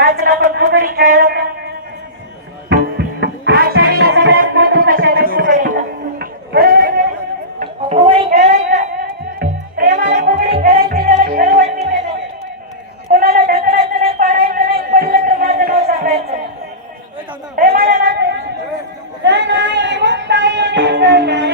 नाचला पण फुगडी खेळला का? आषाढीला सगळ्यात महत्व कशाला? फुगडीला. फुगडी खेळायचं, प्रेमाला फुगडी खेळायची, त्याला खेळ वाटते का नाही? कोणाला ढकलायचं नाही, पाडायचं नाही, पडलं तर माझं नाव सांगायचं नाही. प्रेमाला नाचायचं. जनाई मुक्ताईने सगळे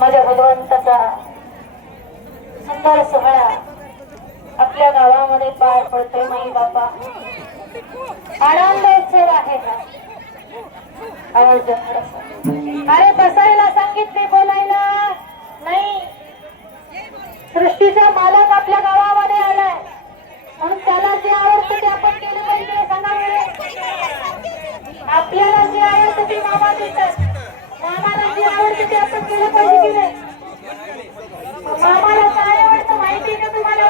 माझ्या भगवंताचा सुंदर सोहळा आपल्या गावामध्ये पार पडतोय. माई बापा, आनंद उत्सव आहे हा. आवाज अरे बसायला सांगितले, बोलायला नाही. सृष्टीचा मालक आपल्या गावामध्ये आलाय, म्हणून त्याला जे आवडतं ते आपण केलं पाहिजे. सांगा आपल्याला जे आवडतं ते मामा देतात, मामाला जे आवडतं ते आपण केलं पाहिजे की नाही? मामाला काय आवडतं माहिती का तुम्हाला?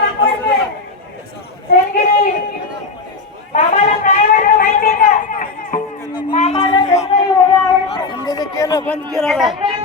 मामाला काय आवडतं माहितीये का? मामाला जंगली घोडा आवडतं. केलं बंद केलं.